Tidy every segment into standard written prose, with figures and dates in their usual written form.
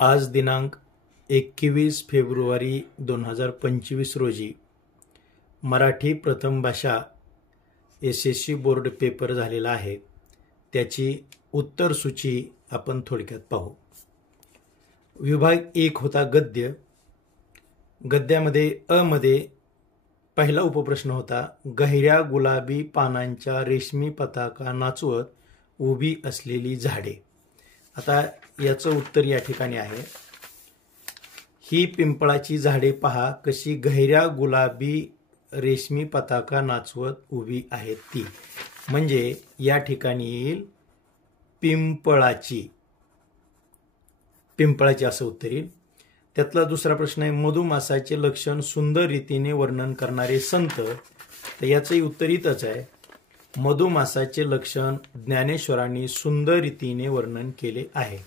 आज दिनांक 21 फेब्रुवारी 2025 रोजी मराठी प्रथम भाषा SSC बोर्ड पेपर झालेला आहे। त्याची उत्तर सूची आपण थोडक्यात पाहू। विभाग 1 होता गद्य। गद्यामध्ये अ मध्ये पहिला उपप्रश्न होता, गहिऱ्या गुलाबी पानांच्या रेशमी पताका नाचवत उभी असलेली झाडे। आता याचं उत्तर या ठिकाणी आहे, ही पिंपळाची झाडे पहा कशी गहिऱ्या गुलाबी रेशमी पताका नाचवत उभी आहेत ती। म्हणजे या ठिकाणी येईल पिंपळाची असं उत्तर येईल। त्यातला दुसरा प्रश्न आहे, मधुमासाचे लक्षण सुंदर रीतीने वर्णन करणारे संत। तर याचंही उत्तर इथंच आहे, मधुमासाचे लक्षण ज्ञानेश्वरांनी सुंदर रीतीने वर्णन केले आहे।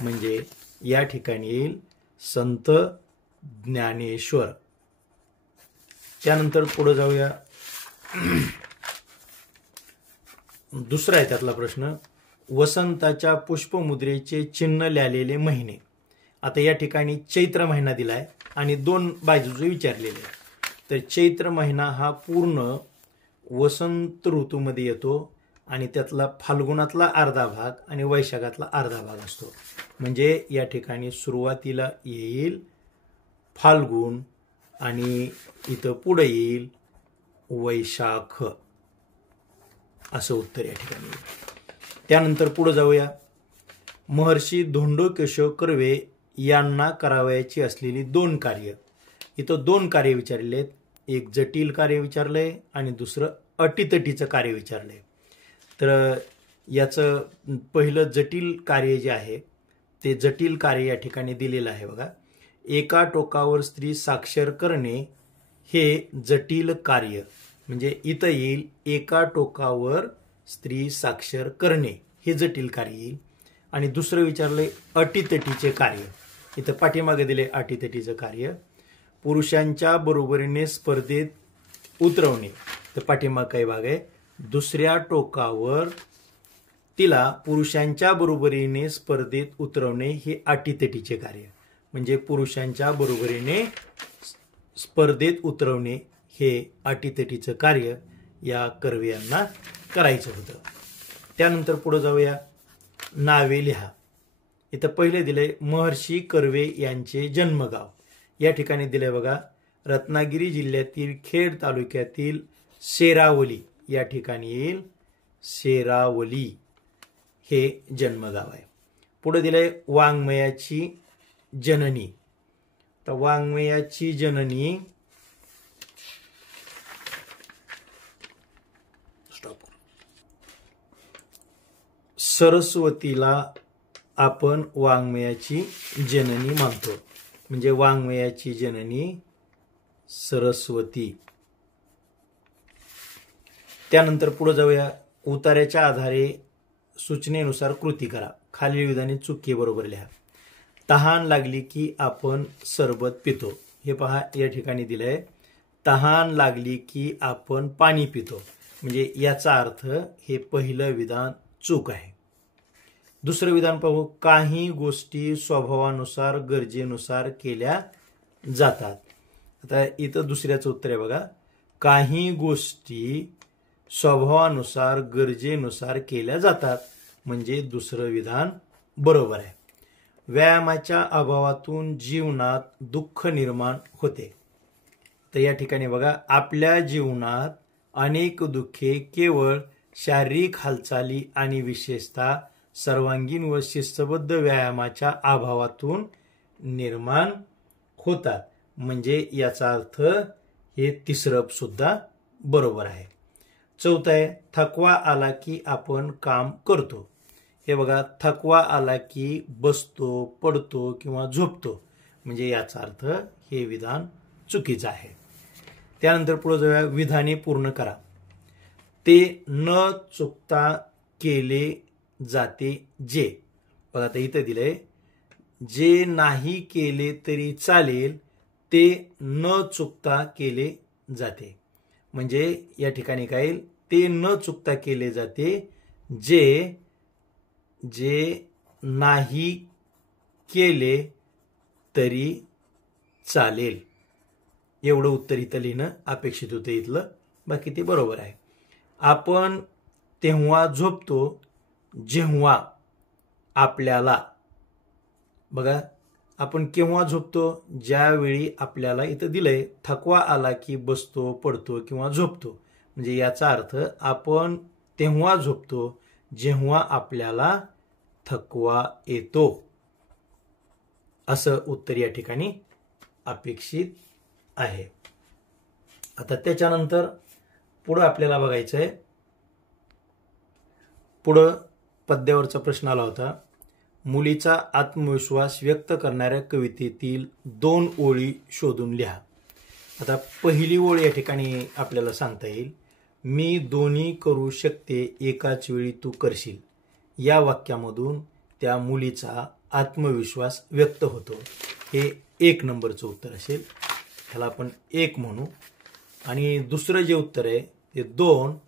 म्हणजे या ठिकाणी येईल संत ज्ञानेश्वर। त्यानंतर पुढे जाऊया, दुसरा आहे त्यातला प्रश्न, वसंताच्या पुष्पमुद्रेचे चिन्ह लिहिलेले महिने। आता या ठिकाणी चैत्र महिना दिलाय आणि दोन बाजूचे विचारलेले। तर चैत्र महिना हा पूर्ण वसंत ऋतूमध्ये येतो आणि त्यातला फाल्गुनातला अर्धा भाग आणि वैशाखातला अर्धा भाग असतो। म्हणजे या ठिकाणी सुरुवातीला येईल फाल्गुन आणि इथं पुढे येईल वैशाख असं उत्तर या ठिकाणी येईल। त्यानंतर पुढे जाऊया, महर्षी धोंडो केशव कर्वे यांना करावयाची असलेली दोन कार्य। इथं दोन कार्य विचारले आहेत, एक जटिल कार्य विचारलंय आणि दुसरं अटीतटीचं कार्य विचारलंय। तर याचं पहिलं जटिल कार्य जे आहे ते जटिल कार्य या ठिकाणी दिलेलं आहे बघा। एका टोकावर स्त्री साक्षर करणे हे जटिल कार्य। म्हणजे इथं येईल एका टोकावर स्त्री साक्षर करणे हे जटिल कार्य येईल। आणि दुसरं विचारलंय अटीतटीचे कार्य। इथं पाठीमागे दिले अटीतटीचं कार्य, पुरुषांच्या बरोबरीने स्पर्धेत उतरवणे। तर पाठीमागे काही भाग आहे, दुसऱ्या टोकावर तिला पुरुषांच्या बरोबरीने स्पर्धेत उतरवणे हे अटीतटीचे कार्य। म्हणजे पुरुषांच्या बरोबरीने स्पर्धेत उतरवणे हे अटीतटीचं कार्य या कर्वे यांना करायचं होतं। त्यानंतर पुढे जाऊया, नावे लिहा। इथं पहिले दिले महर्षी कर्वे यांचे जन्मगाव। या ठिकाणी दिले बघा, रत्नागिरी जिल्ह्यातील खेड तालुक्यातील शेरावली या ठिकाणी येईल शेरावली हे जन्मगाव आहे। पुढे दिले वाङ्मयाची जननी। तर वाङ्मयाची जननी सरस्वतीला आपण वाङ्मयाची जननी मानतो। म्हणजे वाङ्मयाची जननी सरस्वती। त्यानंतर पुढे जाऊया, उतार्याच्या आधारे सूचनेनुसार कृती करा। खालील विधाने चुकी बरोबर लिहा। तहान लागली की आपण सरबत पितो। हे पहा या ठिकाणी दिलंय तहान लागली की आपण पाणी पितो। म्हणजे याचा अर्थ हे पहिलं विधान चूक आहे। दुसरं विधान पाहू, काही गोष्टी स्वभावानुसार गरजेनुसार केल्या जातात। आता इथं दुसऱ्याचं उत्तर आहे बघा, काही गोष्टी स्वभावानुसार गरजेनुसार केल्या जातात। म्हणजे दुसरं विधान बरोबर आहे। व्यायामाच्या अभावातून जीवनात दुःख निर्माण होते। तर या ठिकाणी बघा, आपल्या जीवनात अनेक दुःखे केवळ शारीरिक हालचाली आणि विशेषतः सर्वांगीण व शिस्तबद्ध व्यायामाच्या अभावातून निर्माण होतात। म्हणजे याचा अर्थ हे तिसरं सुद्धा बरोबर आहे। चौथा आहे, थकवा आला की आपण काम करतो। हे बघा, थकवा आला की बसतो, पडतो किंवा झोपतो। म्हणजे याचा अर्थ हे विधान चुकीचं आहे। त्यानंतर पुढे जाऊया, विधाने पूर्ण करा। ते न चुकता केले जाते जे। बघा आता इथं दिलंय, जे नाही केले तरी चालेल ते न चुकता केले जाते। म्हणजे या ठिकाणी काय येईल, ते न चुकता केले जाते जे नाही केले तरी चालेल. एवढं उत्तर इथं लिहिणं अपेक्षित होतं इथलं. बाकी ते बरोबर आहे. आपण तेव्हा झोपतो जेव्हा आपल्याला, बघा आपण केव्हा झोपतो, ज्यावेळी आपल्याला इथं दिलंय थकवा आला की बसतो, पडतो किंवा झोपतो. म्हणजे याचा अर्थ आपण तेव्हा झोपतो जेव्हा आपल्याला थकवा येतो, असं उत्तर या ठिकाणी अपेक्षित आहे. आता त्याच्यानंतर पुढं आपल्याला बघायचं आहे. पुढं पद्यावरचा प्रश्न आला होता, मुलीचा आत्मविश्वास व्यक्त करणाऱ्या कवितेतील 2 ओळी शोधून लिहा. आता पहिली ओळ या ठिकाणी आपल्याला सांगता येईल, मी दोन्ही करू शकते एकाच वेळी तू करशील. या वाक्यामधून त्या मुलीचा आत्मविश्वास व्यक्त होतो. हे 1 नंबरचं उत्तर असेल, ह्याला आपण 1 म्हणू. आणि दुसरं जे उत्तर आहे ते 2,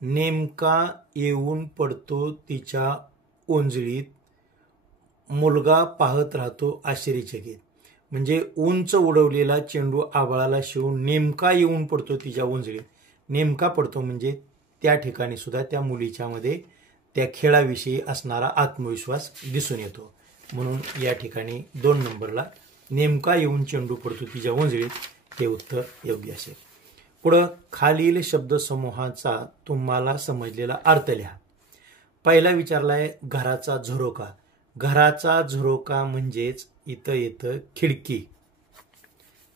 नेमका येऊन पडतो तिच्या ओंजळीत, मुलगा पाहत राहतो आश्चर्यचकित. म्हणजे उंच उडवलेला चेंडू आभाळाला शिवून नेमका येऊन पडतो तिच्या ओंजळीत. नेमका पडतो म्हणजे त्या ठिकाणी सुद्धा त्या मुलीच्यामध्ये त्या खेळाविषयी असणारा आत्मविश्वास दिसून येतो. म्हणून या ठिकाणी 2 नंबरला नेमका येऊन चेंडू पडतो तिच्या ओंजळीत हे उत्तर योग्य असेल. पुढं खालील शब्दसमूहाचा तुम्हाला समजलेला अर्थ लिहा. पहिला विचारलाय घराचा झरोका. घराचा झरोका म्हणजेच इथं येतं खिडकी.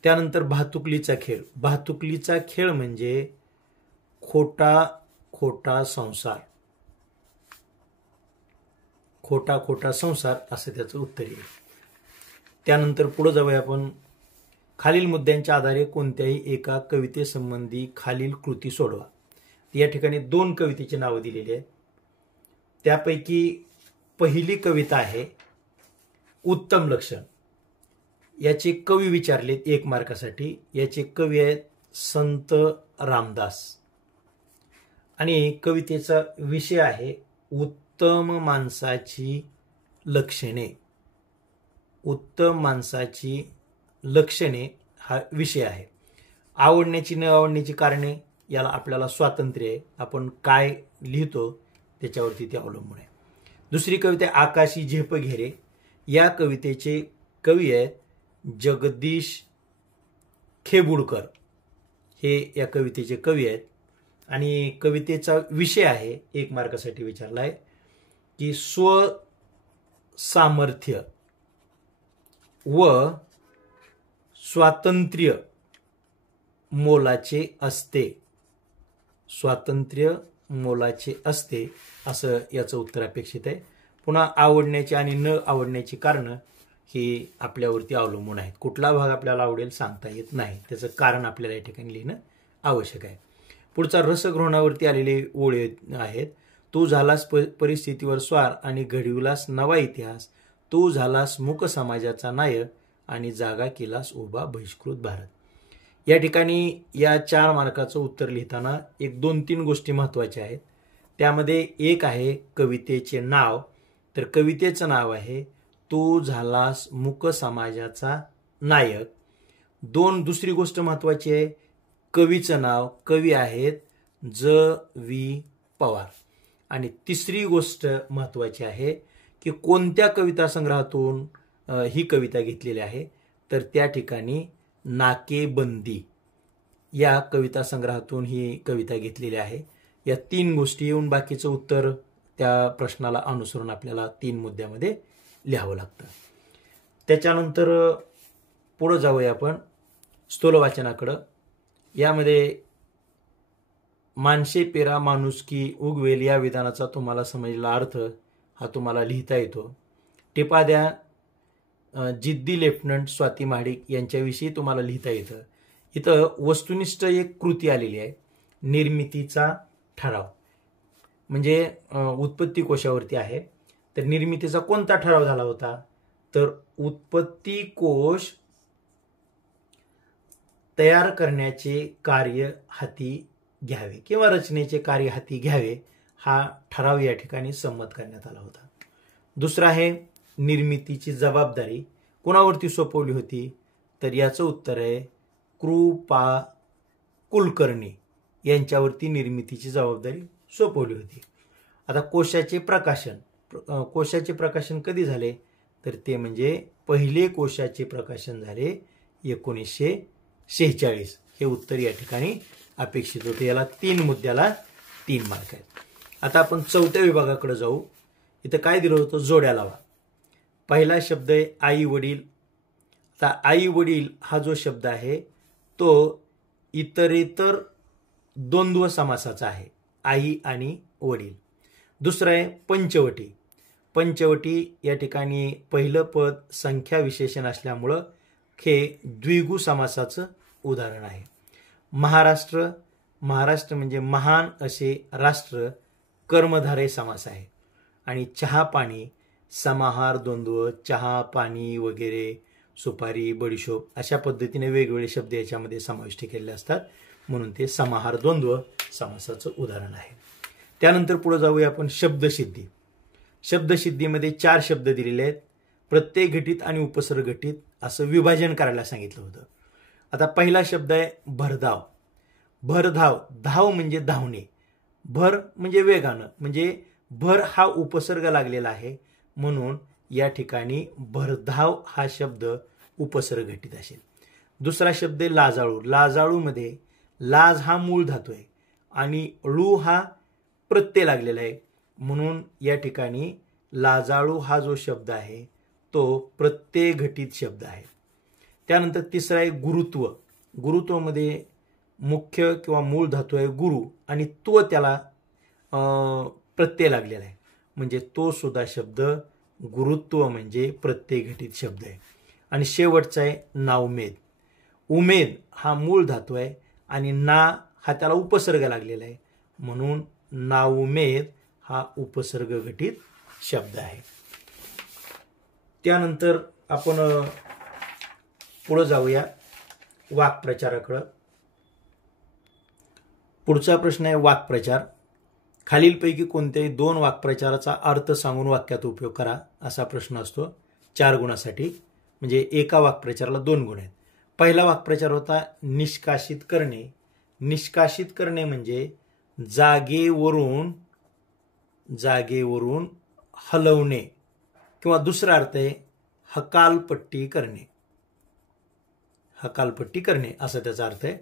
त्यानंतर भातुकलीचा खेळ. भातुकलीचा खेळ म्हणजे खोटा खोटा संसार. खोटा खोटा संसार असं त्याचं उत्तर येईल. त्यानंतर पुढे जाऊया आपण. खालील मुद्द्यांच्या आधारे कोणत्याही एका कवितेसंबंधी खालील कृती सोडवा. या ठिकाणी 2 कवितेची नावं दिलेली आहेत. त्यापैकी पहिली कविता आहे उत्तम लक्षण. याचे कवी विचारलेत 1 मार्कासाठी. याचे कवी आहेत संत रामदास आणि कवितेचा विषय आहे उत्तम माणसाची लक्षणे. उत्तम माणसाची लक्षणे हा विषय आहे. आवडण्याची न आवडण्याची कारणे याला आपल्याला स्वातंत्र्य आहे. आपण काय लिहितो त्याच्यावरती ते अवलंबून आहे. दुसरी कविता आकाशी झेप घेरे. या कवितेचे कवी आहेत जगदीश खेबुडकर. हे या कवितेचे कवी आहेत. आणि कवितेचा विषय आहे 1 मार्कासाठी विचारलाय की स्वसामर्थ्य व स्वातंत्र्य मोलाचे असते. स्वातंत्र्य मोलाचे असते असं याचं उत्तर अपेक्षित आहे. पुन्हा आवडण्याची आणि न आवडण्याची कारणं ही आपल्यावरती अवलंबून आहेत. कुठला भाग आपल्याला आवडेल सांगता येत नाही. त्याचं कारण आपल्याला या ठिकाणी लिहिणं आवश्यक आहे. पुढचा रसग्रहणावरती आलेले ओळी आहेत. तू झालास परिस्थितीवर स्वार आणि घडविलास नवा इतिहास. तू झालास मूक समाजाचा नायक आणि जागा केलास उभा बहिष्कृत भारत. या ठिकाणी या 4 मार्काचं उत्तर लिहिताना 1-2-3 गोष्टी महत्त्वाच्या आहेत. त्यामध्ये एक आहे कवितेचे नाव. तर कवितेचं नाव आहे तू झालास मूक समाजाचा नायक. 2 दुसरी गोष्ट महत्त्वाची आहे कवीचं नाव. कवी आहेत ज.वी. पवार. आणि तिसरी गोष्ट महत्त्वाची आहे की कोणत्या कविता संग्रहातून ही कविता घेतलेली आहे. तर त्या ठिकाणी नाकेबंदी या कविता संग्रहातून ही कविता घेतलेली आहे. या 3 गोष्टी येऊन बाकीचं उत्तर त्या प्रश्नाला अनुसरून आपल्याला 3 मुद्द्यामध्ये लिहावं लागतं. त्याच्यानंतर पुढं जाऊया आपण स्थूलवाचनाकडं. यामध्ये माणसे पेरा माणुसकी उगवेल या विधानाचा तुम्हाला समजलेला अर्थ हा तुम्हाला लिहिता येतो. टिपा द्या. जिद्दी लेफ्टनंट स्वाती महाडिक यांच्याविषयी तुम्हाला लिहिता येतं. इथं वस्तुनिष्ठ एक कृती आलेली आहे निर्मितीचा ठराव. म्हणजे उत्पत्ती कोशावरती आहे. तर निर्मितीचा कोणता ठराव झाला होता. तर उत्पत्ती कोश तयार करण्याचे कार्य हाती घ्यावे किंवा रचनेचे कार्य हाती घ्यावे हा ठराव या ठिकाणी संमत करण्यात आला होता. दुसरा आहे निर्मितीची जबाबदारी. कोणावरती सोपवली होती? तर याचं उत्तर आहे कृपा कुलकर्णी यांच्यावरती निर्मितीची जबाबदारी सोपवली होती. आता कोशाचे प्रकाशन कधी झाले? तर ते म्हणजे पहिले कोशाचे प्रकाशन झाले 1946. हे उत्तर या ठिकाणी अपेक्षित होते. याला 3 मुद्द्याला 3 मार्क आहेत. आता आपण चौथ्या विभागाकडे जाऊ. इथं काय दिलं होतं? जोड्या लावा. पहिला शब्द आहे आई वडील. आता आई वडील हा जो शब्द आहे तो इतरेतर द्वंद्व समासाचा आहे, आई आणि वडील. दुसरं आहे पंचवटी. पंचवटी या ठिकाणी पहिलं पद संख्या विशेषण असल्यामुळं हे द्विगु समासाचं उदाहरण आहे. महाराष्ट्र म्हणजे महान असे राष्ट्र कर्मधारय समास आहे. आणि चहा पाणी समाहार द्वंद्व, चहा पाणी वगैरे, सुपारी, बडीशोप अशा पद्धतीने वेगवेगळे शब्द याच्यामध्ये समाविष्ट केलेले असतात, म्हणून ते समाहार द्वंद्व समासाचं उदाहरण आहे. त्यानंतर पुढे जाऊया आपण शब्दसिद्धी. शब्दसिद्धीमध्ये 4 शब्द दिलेले आहेत. प्रत्यय घटित आणि उपसर्ग घटित असं विभाजन करायला सांगितलं होतं. आता पहिला शब्द आहे भरधाव. भरधाव, धाव म्हणजे धावणे, भर म्हणजे वेगानं, म्हणजे भर हा उपसर्ग लागलेला आहे, म्हणून या ठिकाणी भरधाव हा शब्द उपसर्ग घटित असेल. दुसरा शब्द आहे लाजाळू. लाजाळूमध्ये लाज हा मूळ धातू आहे आणि ळू हा प्रत्यय लागलेला आहे, म्हणून या ठिकाणी लाजाळू हा जो शब्द आहे तो प्रत्यय घटित शब्द आहे. त्यानंतर तिसरा आहे गुरुत्व. गुरुत्वमध्ये मुख्य किंवा मूळ धातू आहे गुरु आणि तो त्याला प्रत्यय लागलेला आहे, म्हणजे तो सुद्धा शब्द गुरुत्व म्हणजे प्रत्यय घटित शब्द आहे. आणि शेवटचा आहे नाउमेद. उमेद हा मूळ धातू आहे आणि ना हा त्याला उपसर्ग लागलेला आहे, म्हणून नाउमेद हा उपसर्ग घटित शब्द आहे. त्यानंतर आपण पुढे जाऊया वाक्प्रचाराकडे. पुढचा प्रश्न आहे वाक्प्रचार. खालीलपैकी कोणत्याही 2 वाक्प्रचाराचा अर्थ सांगून वाक्यात उपयोग करा असा प्रश्न असतो 4 गुणासाठी, म्हणजे एका वाक्प्रचाराला 2 गुण आहेत. पहिला वाक्प्रचार होता निष्कासित करणे. निष्कासित करणे म्हणजे जागेवरून हलवणे, किंवा दुसरा अर्थ आहे हकालपट्टी करणे असा त्याचा अर्थ आहे.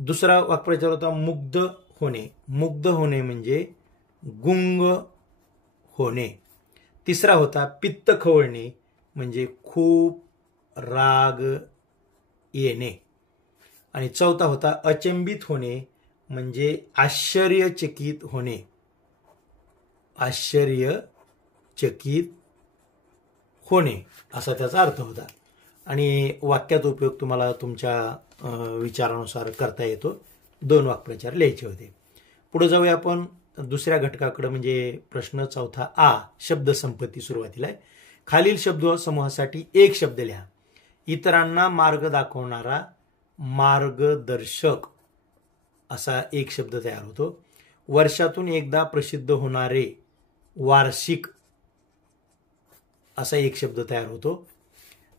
दुसरा वाक्प्रचार होता मुग्ध होणे. मुग्ध होणे म्हणजे गुंग होणे. तिसरा होता पित्त खवळणे म्हणजे खूप राग येणे. आणि चौथा होता अचंबित होणे म्हणजे आश्चर्यचकित होणे. आश्चर्यचकित होणे असा त्याचा अर्थ होता. आणि वाक्यात उपयोग तुम्हाला तुमच्या विचारानुसार करता येतो. 2 वाक्प्रचार लिहायचे होते. पुढे जाऊया आपण दुसऱ्या घटकाकडे, म्हणजे प्रश्न चौथा आ, शब्दसंपत्ती सुरुवातीला आहे. खालील शब्द समूहासाठी 1 शब्द लिहा. इतरांना मार्ग दाखवणारा मार्गदर्शक असा 1 शब्द तयार होतो. वर्षातून एकदा प्रसिद्ध होणारे वार्षिक असा 1 शब्द तयार होतो.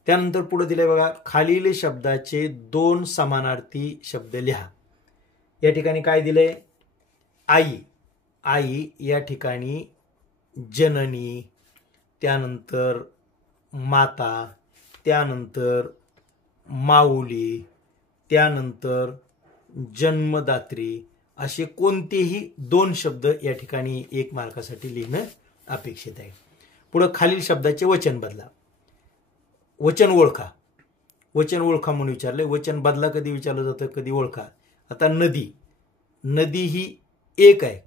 त्यानंतर पुढे दिले बघा, खालील शब्दाचे 2 समानार्थी शब्द लिहा. या ठिकाणी काय दिलंय? आई. आई या ठिकाणी जननी, त्यानंतर माता, त्यानंतर माऊली, त्यानंतर जन्मदात्री असे कोणतेही 2 शब्द या ठिकाणी 1 मार्कासाठी लिहिणं अपेक्षित आहे. पुढे खालील शब्दाचे वचन बदला. वचन ओळखा. वचन ओळखा म्हणून विचारले. वचन बदला कधी विचारलं जातं, कधी ओळखा. आता नदी. नदी ही 1 आहे,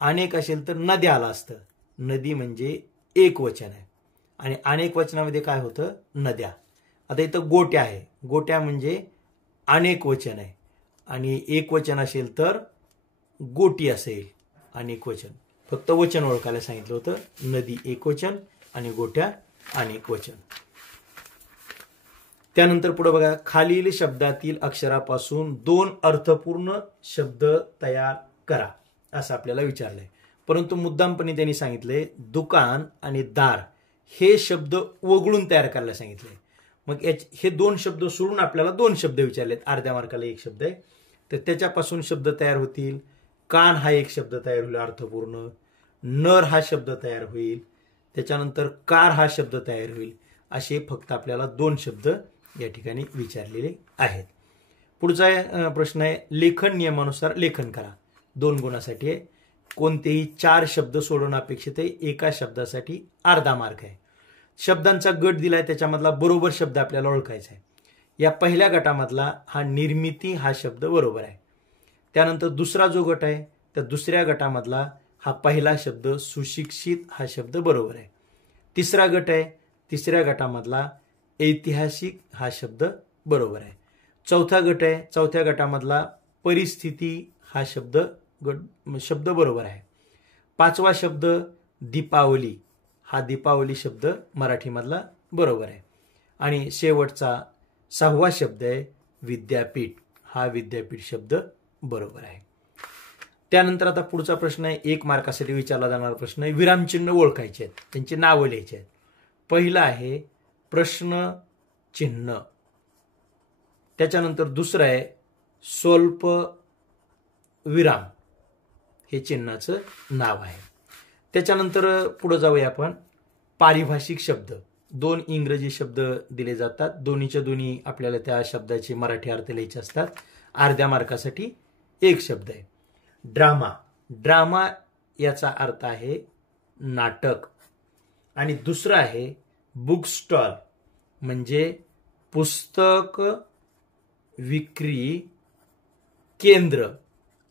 अनेक असेल तर नद्या आला असतं. नदी म्हणजे 1 वचन आहे आणि अनेक वचनामध्ये काय होतं? नद्या. आता इथं गोट्या आहे. गोट्या म्हणजे अनेक वचन आहे आणि 1 वचन असेल तर गोटी असेल, अनेक वचन. फक्त वचन ओळखायला सांगितलं होतं. नदी 1 वचन आणि गोट्या अनेक वचन. त्यानंतर पुढे बघा, खालील शब्दातील अक्षरापासून 2 अर्थपूर्ण शब्द तयार करा असं आपल्याला विचारलंय. परंतु मुद्दामपणे त्यांनी सांगितलंय दुकान आणि दार हे शब्द वगळून तयार करायला सांगितले. मग हे 2 शब्द सोडून आपल्याला 2 शब्द विचारलेत, अर्ध्या मार्काला 1 शब्द आहे, तर त्याच्यापासून शब्द तयार होतील. कान हा एक शब्द तयार होईल अर्थपूर्ण, नर हा शब्द तयार होईल, त्याच्यानंतर कार हा शब्द तयार होईल. असे फक्त आपल्याला 2 शब्द या ठिकाणी विचारलेले आहेत. पुढचा प्रश्न आहे, लेखन नियमानुसार लेखन करा. 2 गुणासाठी आहे. कोणतेही 4 शब्द सोडवणं अपेक्षित आहे. एका शब्दासाठी अर्धा मार्क आहे. शब्दांचा गट दिलाय, त्याच्यामधला बरोबर शब्द आपल्याला ओळखायचा आहे. या पहिल्या गटामधला हा निर्मिती हा शब्द बरोबर आहे. त्यानंतर दुसरा जो गट आहे त्या दुसऱ्या गटामधला हा पहिला शब्द सुशिक्षित हा शब्द बरोबर आहे. तिसरा गट आहे, तिसऱ्या गटामधला ऐतिहासिक हा शब्द बरोबर आहे. चौथा गट आहे, चौथ्या गटामधला परिस्थिती हा शब्द बरोबर आहे. पाचवा शब्द दीपावली हा दीपावली शब्द मराठीमधला बरोबर आहे. आणि शेवटचा 6वा शब्द आहे विद्यापीठ हा विद्यापीठ शब्द बरोबर आहे. त्यानंतर आता पुढचा प्रश्न आहे, 1 मार्कासाठी विचारला जाणारा प्रश्न आहे, विरामचिन्ह ओळखायचे आहेत, त्यांची नावं लिहायची आहेत. पहिलं आहे प्रश्न चिन्ह, त्याच्यानंतर दुसरं आहे स्वल्प विराम, हे चिन्हाचं नाव आहे. त्याच्यानंतर पुढे जाऊया आपण, पारिभाषिक शब्द. 2 इंग्रजी शब्द दिले जातात, दोन्हीच्या दोन्ही आपल्याला त्या शब्दाचे मराठी अर्थ लिहायचे असतात. अर्ध्या मार्कासाठी 1 शब्द आहे. ड्रामा, ड्रामा याचा अर्थ आहे नाटक. आणि दुसरं आहे बुक स्टॉल, म्हणजे पुस्तक विक्री केंद्र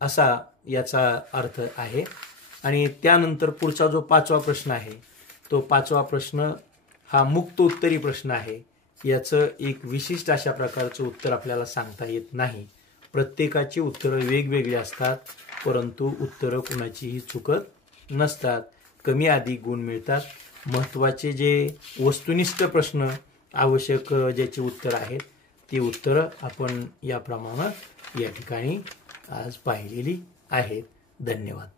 असा याचा अर्थ आहे. आणि त्यानंतर पुढचा जो 5वा प्रश्न आहे तो 5वा प्रश्न हा मुक्त उत्तरी प्रश्न आहे. याचं एक विशिष्ट अशा प्रकारचं उत्तर आपल्याला सांगता येत नाही. प्रत्येकाची उत्तरं वेगवेगळी असतात, परंतु उत्तरं कुणाचीही चुकत नसतात. कमी अधिक गुण मिळतात. महत्त्वाचे जे वस्तुनिष्ठ प्रश्न आवश्यक ज्याची उत्तरं आहेत ती उत्तरं आपण याप्रमाणे या ठिकाणी आज पाहिलेली आहेत. धन्यवाद.